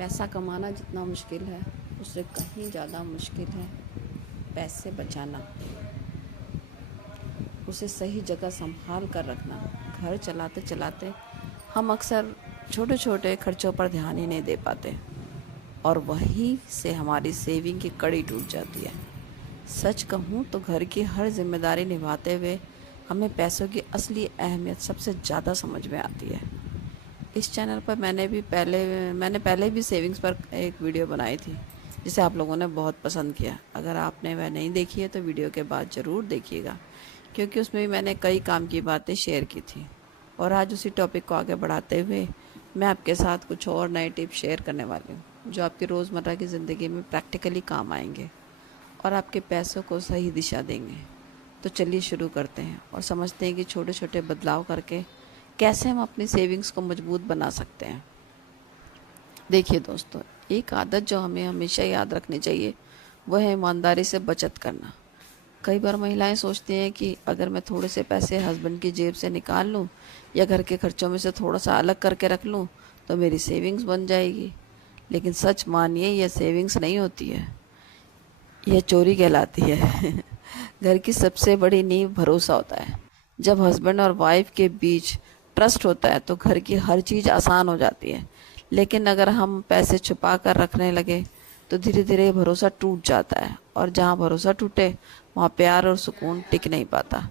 पैसा कमाना जितना मुश्किल है उससे कहीं ज़्यादा मुश्किल है पैसे बचाना, उसे सही जगह संभाल कर रखना। घर चलाते चलाते हम अक्सर छोटे छोटे खर्चों पर ध्यान ही नहीं दे पाते और वहीं से हमारी सेविंग की कड़ी टूट जाती है। सच कहूँ तो घर की हर जिम्मेदारी निभाते हुए हमें पैसों की असली अहमियत सबसे ज़्यादा समझ में आती है। इस चैनल पर मैंने पहले भी सेविंग्स पर एक वीडियो बनाई थी जिसे आप लोगों ने बहुत पसंद किया। अगर आपने वह नहीं देखी है तो वीडियो के बाद ज़रूर देखिएगा, क्योंकि उसमें भी मैंने कई काम की बातें शेयर की थी। और आज उसी टॉपिक को आगे बढ़ाते हुए मैं आपके साथ कुछ और नए टिप्स शेयर करने वाली हूँ जो आपकी रोज़मर्रा की ज़िंदगी में प्रैक्टिकली काम आएंगे और आपके पैसों को सही दिशा देंगे। तो चलिए शुरू करते हैं और समझते हैं कि छोटे छोटे बदलाव करके कैसे हम अपनी सेविंग्स को मजबूत बना सकते हैं। देखिए दोस्तों, एक आदत जो हमें हमेशा याद रखनी चाहिए वह है ईमानदारी से बचत करना। कई बार महिलाएं सोचती हैं कि अगर मैं थोड़े से पैसे हस्बैंड की जेब से निकाल लूं या घर के खर्चों में से थोड़ा सा अलग करके रख लूं तो मेरी सेविंग्स बन जाएगी। लेकिन सच मानिए, यह सेविंग्स नहीं होती है, यह चोरी कहलाती है। घर की सबसे बड़ी नींव भरोसा होता है। जब हस्बैंड और वाइफ के बीच ट्रस्ट होता है तो घर की हर चीज़ आसान हो जाती है। लेकिन अगर हम पैसे छुपा कर रखने लगे तो धीरे धीरे भरोसा टूट जाता है, और जहाँ भरोसा टूटे वहाँ प्यार और सुकून टिक नहीं पाता।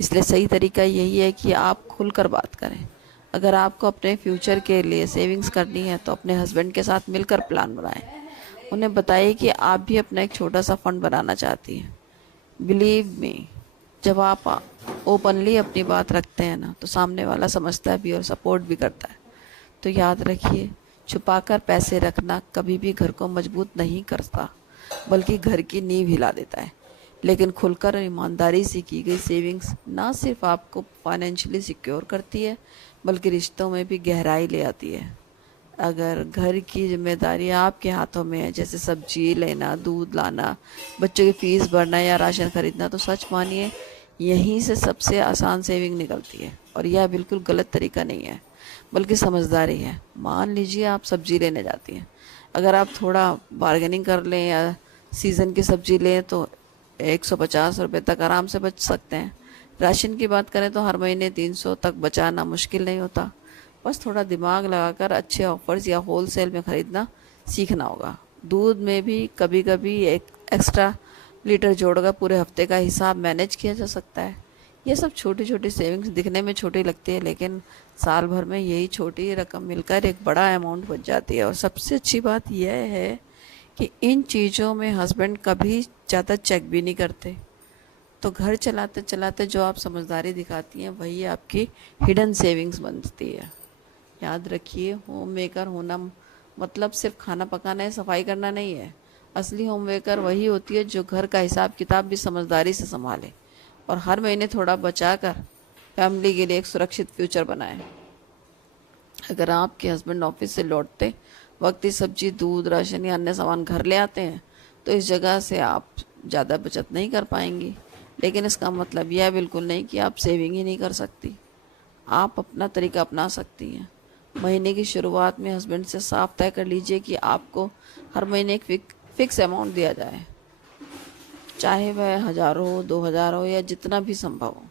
इसलिए सही तरीका यही है कि आप खुलकर बात करें। अगर आपको अपने फ्यूचर के लिए सेविंग्स करनी है तो अपने हस्बैंड के साथ मिलकर प्लान बनाएं। उन्हें बताइए कि आप भी अपना एक छोटा सा फंड बनाना चाहती हैं। बिलीव मी, जब आप ओपनली अपनी बात रखते हैं ना तो सामने वाला समझता भी और सपोर्ट भी करता है। तो याद रखिए, छुपाकर पैसे रखना कभी भी घर को मजबूत नहीं करता, बल्कि घर की नींव हिला देता है। लेकिन खुलकर और ईमानदारी से की गई सेविंग्स ना सिर्फ आपको फाइनेंशियली सिक्योर करती है बल्कि रिश्तों में भी गहराई ले आती है। अगर घर की जिम्मेदारी आपके हाथों में है, जैसे सब्जी लेना, दूध लाना, बच्चों की फीस भरना या राशन खरीदना, तो सच मानिए यहीं से सबसे आसान सेविंग निकलती है। और यह बिल्कुल गलत तरीका नहीं है बल्कि समझदारी है। मान लीजिए आप सब्जी लेने जाती हैं, अगर आप थोड़ा बार्गेनिंग कर लें या सीज़न की सब्जी लें तो 150 रुपये तक आराम से बच सकते हैं। राशन की बात करें तो हर महीने 300 तक बचाना मुश्किल नहीं होता। बस थोड़ा दिमाग लगाकर अच्छे ऑफर्स या होलसेल में ख़रीदना सीखना होगा। दूध में भी कभी कभी एक एक्स्ट्रा लीटर जोड़कर पूरे हफ्ते का हिसाब मैनेज किया जा सकता है। ये सब छोटी छोटी सेविंग्स दिखने में छोटी लगती है, लेकिन साल भर में यही छोटी रकम मिलकर एक बड़ा अमाउंट बच जाती है। और सबसे अच्छी बात यह है कि इन चीज़ों में हस्बैंड कभी ज़्यादा चेक भी नहीं करते। तो घर चलाते चलाते जो आप समझदारी दिखाती हैं वही आपकी हिडन सेविंग्स बनती है। याद रखिए, होम मेकर होना मतलब सिर्फ खाना पकाना या सफाई करना नहीं है। असली होम मेकर वही होती है जो घर का हिसाब किताब भी समझदारी से संभाले और हर महीने थोड़ा बचा कर फैमिली के लिए एक सुरक्षित फ्यूचर बनाए। अगर आपके हस्बैंड ऑफिस से लौटते वक्त ही सब्जी, दूध, राशन या अन्य सामान घर ले आते हैं तो इस जगह से आप ज़्यादा बचत नहीं कर पाएंगी। लेकिन इसका मतलब यह बिल्कुल नहीं कि आप सेविंग ही नहीं कर सकती। आप अपना तरीका अपना सकती हैं। महीने की शुरुआत में हस्बैंड से साफ तय कर लीजिए कि आपको हर महीने एक फिक्स अमाउंट दिया जाए, चाहे वह 1000 हो, 2000 हो या जितना भी संभव हो।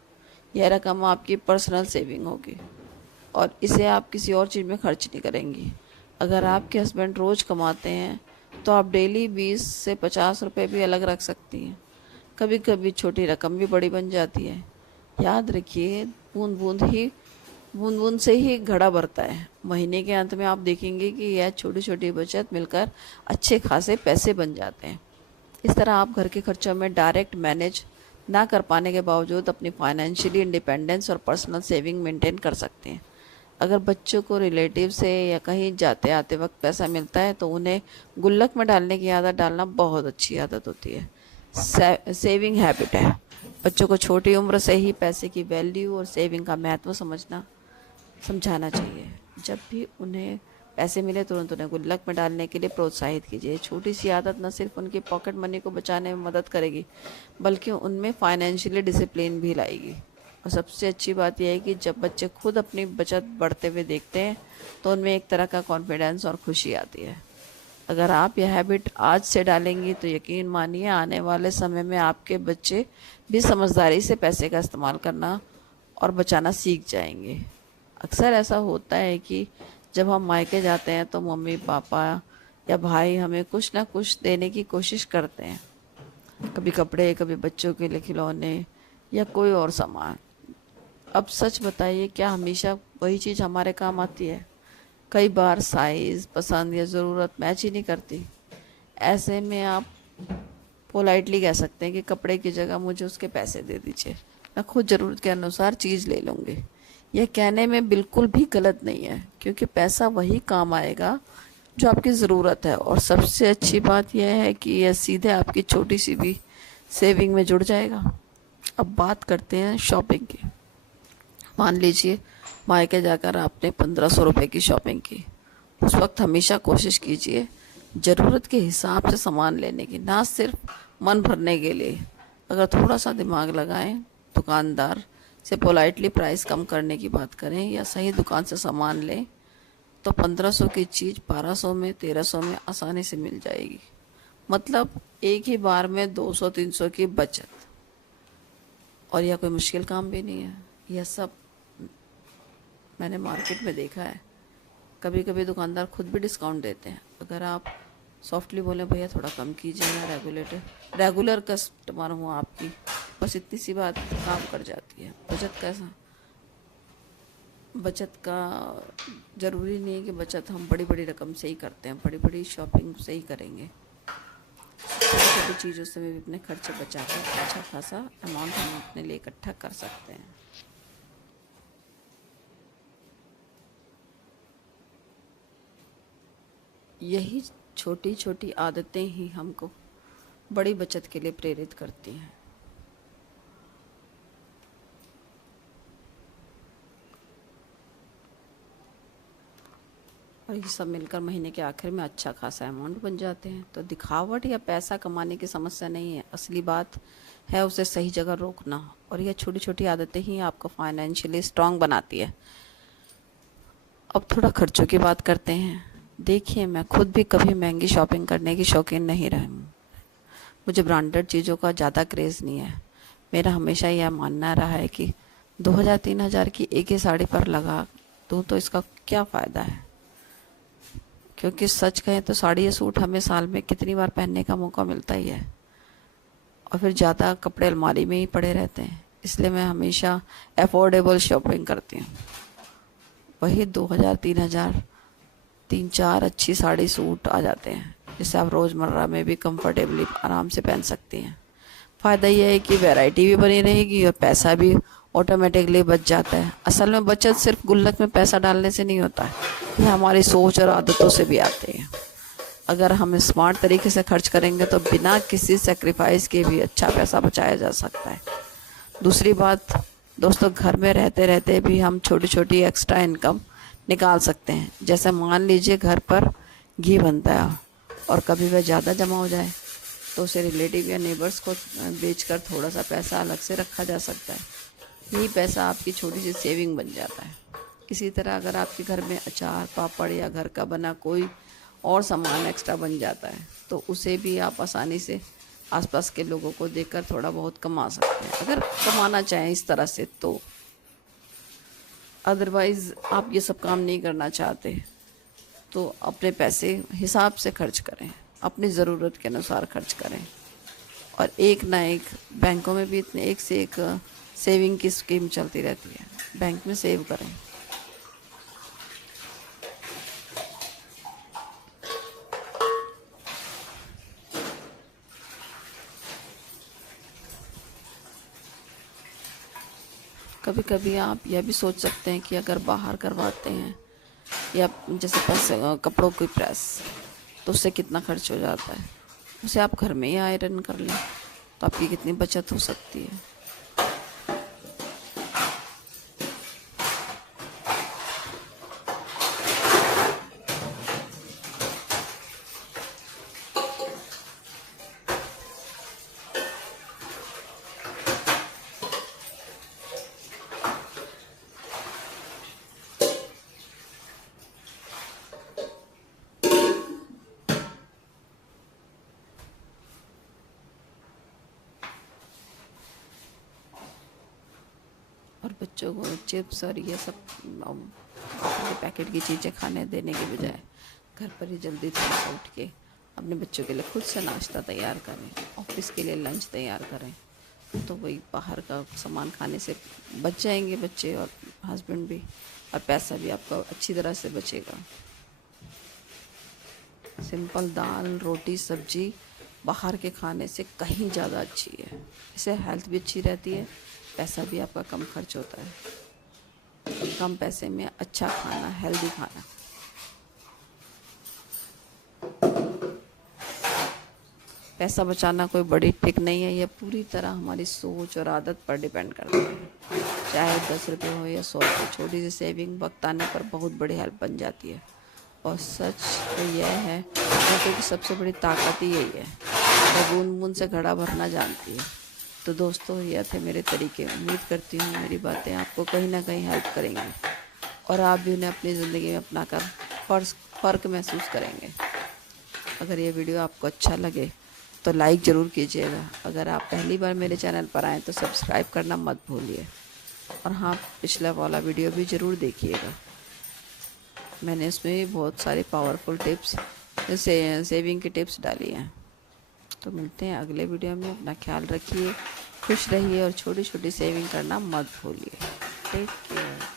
यह रकम आपकी पर्सनल सेविंग होगी और इसे आप किसी और चीज़ में खर्च नहीं करेंगी। अगर आपके हस्बैंड रोज़ कमाते हैं तो आप डेली 20 से 50 रुपये भी अलग रख सकती हैं। कभी कभी छोटी रकम भी बड़ी बन जाती है। याद रखिए, बूंद बूंद से ही घड़ा भरता है। महीने के अंत में आप देखेंगे कि यह छोटी छोटी बचत मिलकर अच्छे खासे पैसे बन जाते हैं। इस तरह आप घर के खर्चों में डायरेक्ट मैनेज ना कर पाने के बावजूद अपनी फाइनेंशियली इंडिपेंडेंस और पर्सनल सेविंग मेंटेन कर सकते हैं। अगर बच्चों को रिलेटिव से या कहीं जाते आते वक्त पैसा मिलता है तो उन्हें गुल्लक में डालने की आदत डालना बहुत अच्छी आदत होती है। सेविंग हैबिट है। बच्चों को छोटी उम्र से ही पैसे की वैल्यू और सेविंग का महत्व समझाना चाहिए। जब भी उन्हें पैसे मिले तुरंत उन्हें गुल्लक में डालने के लिए प्रोत्साहित कीजिए। छोटी सी आदत न सिर्फ उनकी पॉकेट मनी को बचाने में मदद करेगी बल्कि उनमें फाइनेंशियली डिसिप्लिन भी लाएगी। और सबसे अच्छी बात यह है कि जब बच्चे खुद अपनी बचत बढ़ते हुए देखते हैं तो उनमें एक तरह का कॉन्फिडेंस और खुशी आती है। अगर आप यह हैबिट आज से डालेंगी तो यकीन मानिए आने वाले समय में आपके बच्चे भी समझदारी से पैसे का इस्तेमाल करना और बचाना सीख जाएंगे। अक्सर ऐसा होता है कि जब हम मायके जाते हैं तो मम्मी पापा या भाई हमें कुछ ना कुछ देने की कोशिश करते हैं, कभी कपड़े, कभी बच्चों के लिए खिलौने या कोई और सामान। अब सच बताइए, क्या हमेशा वही चीज़ हमारे काम आती है? कई बार साइज़, पसंद या ज़रूरत मैच ही नहीं करती। ऐसे में आप पोलाइटली कह सकते हैं कि कपड़े की जगह मुझे उसके पैसे दे दीजिए, मैं खुद ज़रूरत के अनुसार चीज़ ले लूँगी। यह कहने में बिल्कुल भी गलत नहीं है, क्योंकि पैसा वही काम आएगा जो आपकी ज़रूरत है। और सबसे अच्छी बात यह है कि यह सीधे आपकी छोटी सी भी सेविंग में जुड़ जाएगा। अब बात करते हैं शॉपिंग की। मान लीजिए मायके जाकर आपने 1500 रुपये की शॉपिंग की। उस वक्त हमेशा कोशिश कीजिए ज़रूरत के हिसाब से सामान लेने की, ना सिर्फ मन भरने के लिए। अगर थोड़ा सा दिमाग लगाएं, दुकानदार से पोलाइटली प्राइस कम करने की बात करें या सही दुकान से सामान लें, तो 1500 की चीज़ 1200 में, 1300 में आसानी से मिल जाएगी। मतलब एक ही बार में 200-300 की बचत। और यह कोई मुश्किल काम भी नहीं है। यह सब मैंने मार्केट में देखा है। कभी कभी दुकानदार खुद भी डिस्काउंट देते हैं। अगर आप सॉफ्टली बोलें, भैया थोड़ा कम कीजिए, मैं रेगुलर कस्टमर हूँ आपकी, बस इतनी सी बात काम कर जाती है। बचत का ज़रूरी नहीं है कि बचत हम बड़ी बड़ी रकम से ही करते हैं, बड़ी बड़ी शॉपिंग से ही करेंगे। छोटी छोटी चीज़ों से भी अपने खर्चे बचाकर अच्छा खासा अमाउंट हम अपने लिए इकट्ठा कर सकते हैं। यही छोटी छोटी आदतें ही हमको बड़ी बचत के लिए प्रेरित करती हैं। और ये सब मिलकर महीने के आखिर में अच्छा खासा अमाउंट बन जाते हैं। तो दिखावट या पैसा कमाने की समस्या नहीं है, असली बात है उसे सही जगह रोकना। और यह छोटी छोटी आदतें ही आपको फाइनेंशियली स्ट्रांग बनाती है। अब थोड़ा खर्चों की बात करते हैं। देखिए, मैं खुद भी कभी महंगी शॉपिंग करने की शौकीन नहीं रही हूँ। मुझे ब्रांडेड चीज़ों का ज़्यादा क्रेज़ नहीं है। मेरा हमेशा यह मानना रहा है कि 2000-3000 की एक ही साड़ी पर लगा दूँ तो इसका क्या फ़ायदा है। क्योंकि सच कहें तो साड़ी या सूट हमें साल में कितनी बार पहनने का मौका मिलता ही है, और फिर ज़्यादा कपड़े अलमारी में ही पड़े रहते हैं। इसलिए मैं हमेशा अफोर्डेबल शॉपिंग करती हूँ। वही 2000-3000, 3-4 अच्छी साड़ी सूट आ जाते हैं जिससे आप रोज़मर्रा में भी कंफर्टेबली आराम से पहन सकती हैं। फ़ायदा यह है कि वैरायटी भी बनी रहेगी और पैसा भी ऑटोमेटिकली बच जाता है। असल में बचत सिर्फ गुल्लक में पैसा डालने से नहीं होता है, यह हमारी सोच और आदतों से भी आती है। अगर हम स्मार्ट तरीके से खर्च करेंगे तो बिना किसी सेक्रीफाइस के भी अच्छा पैसा बचाया जा सकता है। दूसरी बात दोस्तों, घर में रहते रहते भी हम छोटी छोटी एक्स्ट्रा इनकम निकाल सकते हैं। जैसे मान लीजिए घर पर घी बनता है और कभी वह ज़्यादा जमा हो जाए तो उसे रिलेटिव या नेबर्स को बेचकर थोड़ा सा पैसा अलग से रखा जा सकता है। यही पैसा आपकी छोटी सी सेविंग बन जाता है। इसी तरह अगर आपके घर में अचार, पापड़ या घर का बना कोई और सामान एक्स्ट्रा बन जाता है तो उसे भी आप आसानी से आसपास के लोगों को देकर थोड़ा बहुत कमा सकते हैं, अगर कमाना चाहें इस तरह से तो। अदरवाइज़ आप ये सब काम नहीं करना चाहते तो अपने पैसे हिसाब से खर्च करें, अपनी ज़रूरत के अनुसार खर्च करें। और एक ना एक बैंकों में भी इतने एक से एक सेविंग की स्कीम चलती रहती है, बैंक में सेव करें। कभी कभी आप यह भी सोच सकते हैं कि अगर बाहर करवाते हैं या जैसे पैसे कपड़ों की प्रेस, तो उससे कितना खर्च हो जाता है। उसे आप घर में ही आयरन कर लें तो आपकी कितनी बचत हो सकती है। बच्चों को चिप्स और ये सब पैकेट की चीज़ें खाने देने के बजाय घर पर ही जल्दी थोड़ा सा उठ के अपने बच्चों के लिए खुद से नाश्ता तैयार करें, ऑफिस के लिए लंच तैयार करें, तो वही बाहर का सामान खाने से बच जाएंगे बच्चे और हस्बैंड भी, और पैसा भी आपका अच्छी तरह से बचेगा। सिंपल दाल रोटी सब्जी बाहर के खाने से कहीं ज़्यादा अच्छी है। इससे हेल्थ भी अच्छी रहती है, पैसा भी आपका कम खर्च होता है। कम पैसे में अच्छा खाना, हेल्दी खाना। पैसा बचाना कोई बड़ी ट्रिक नहीं है, यह पूरी तरह हमारी सोच और आदत पर डिपेंड करता है। चाहे 10 रुपये हो या 100 रुपये, छोटी सी सेविंग वक्त आने पर बहुत बड़ी हेल्प बन जाती है। और सच तो यह है क्योंकि सबसे बड़ी ताकत ही यही है, वह बूंद बूंद से घड़ा भरना जानती है। तो दोस्तों, यह थे मेरे तरीके। उम्मीद करती हूँ मेरी बातें आपको कहीं ना कहीं हेल्प करेंगी और आप भी उन्हें अपनी ज़िंदगी में अपना कर फ़र्क महसूस करेंगे। अगर ये वीडियो आपको अच्छा लगे तो लाइक ज़रूर कीजिएगा। अगर आप पहली बार मेरे चैनल पर आएँ तो सब्सक्राइब करना मत भूलिए। और हाँ, पिछला वाला वीडियो भी ज़रूर देखिएगा, मैंने इसमें भी बहुत सारी पावरफुल टिप्स सेविंग की टिप्स डाली हैं। तो मिलते हैं अगले वीडियो में। अपना ख्याल रखिए, खुश रहिए और छोटी छोटी सेविंग करना मत भूलिए। Take care.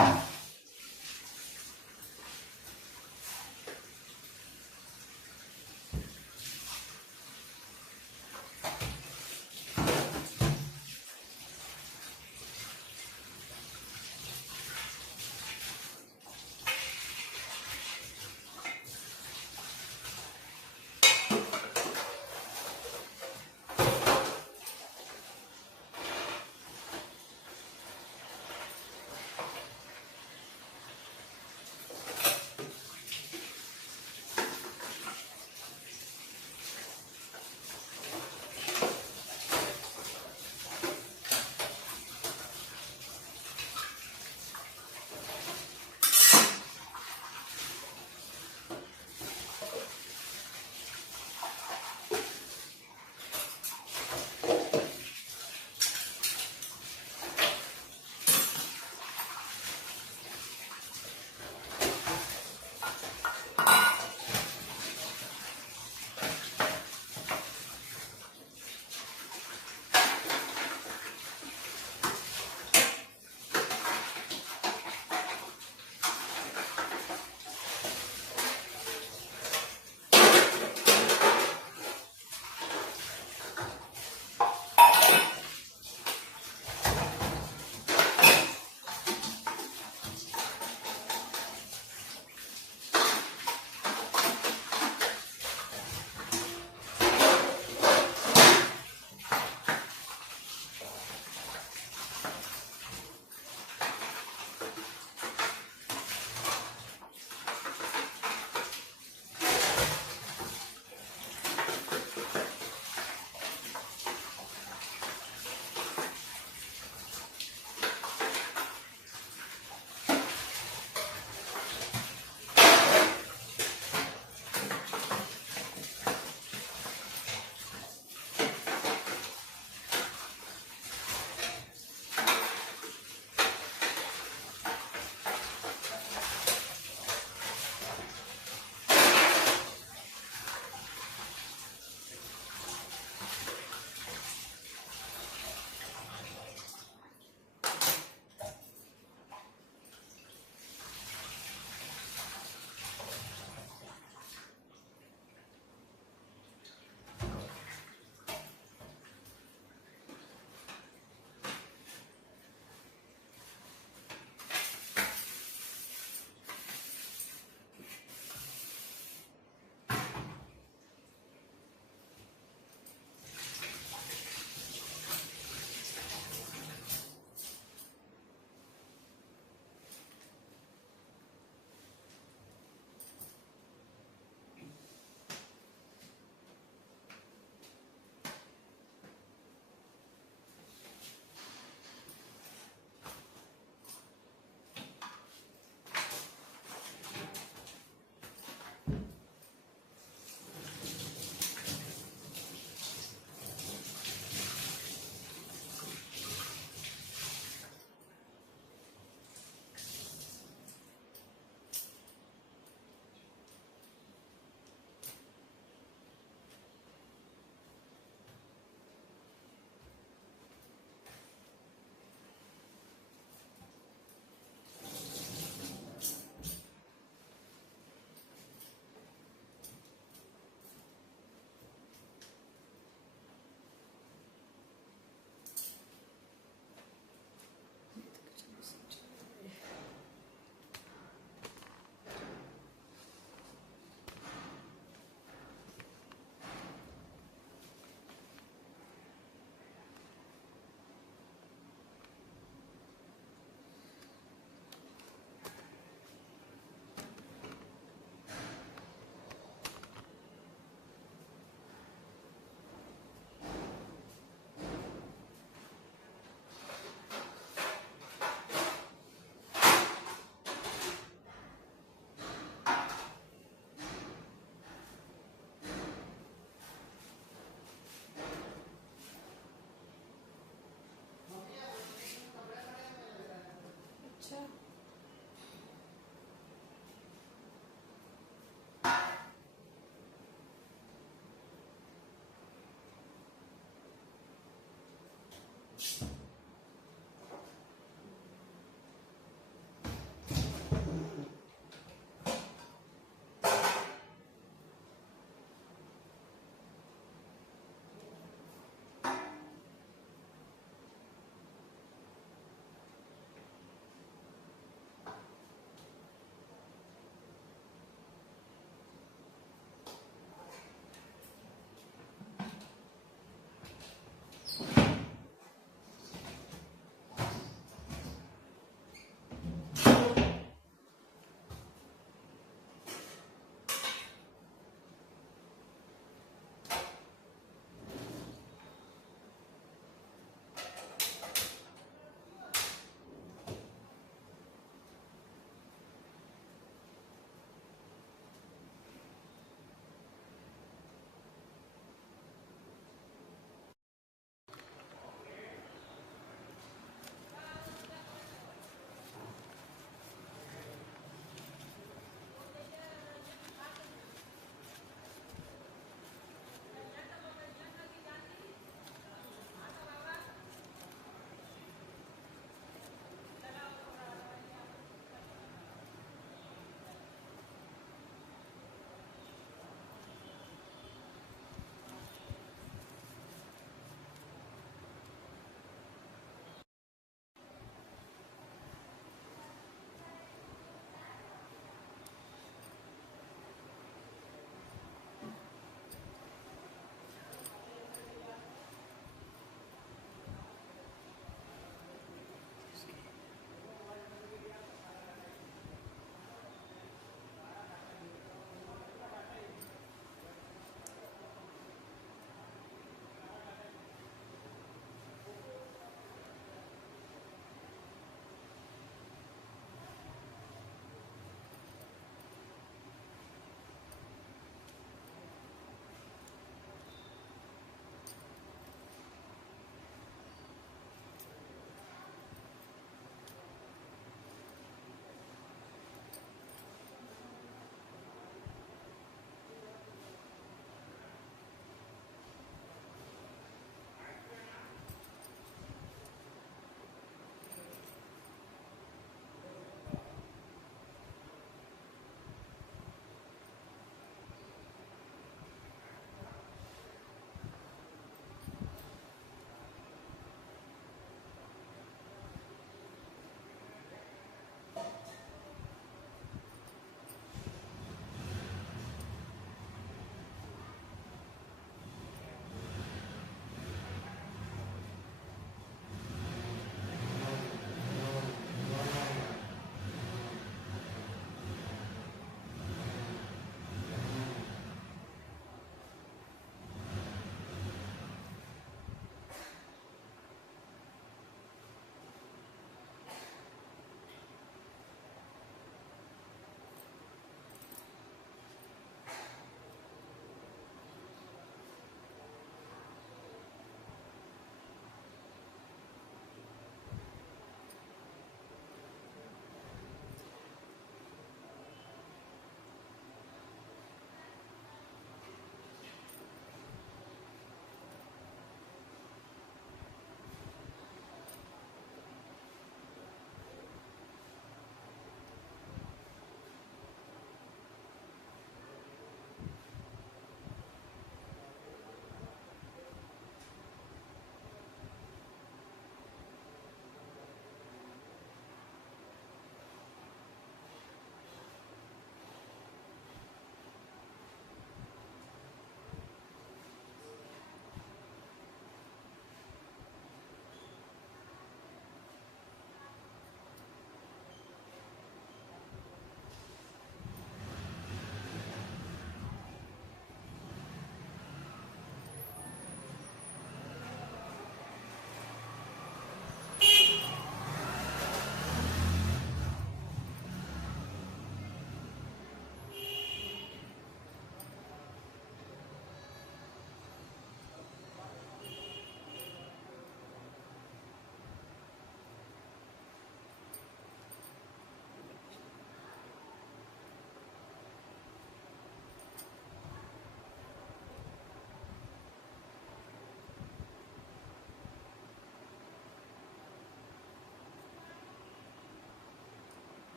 है।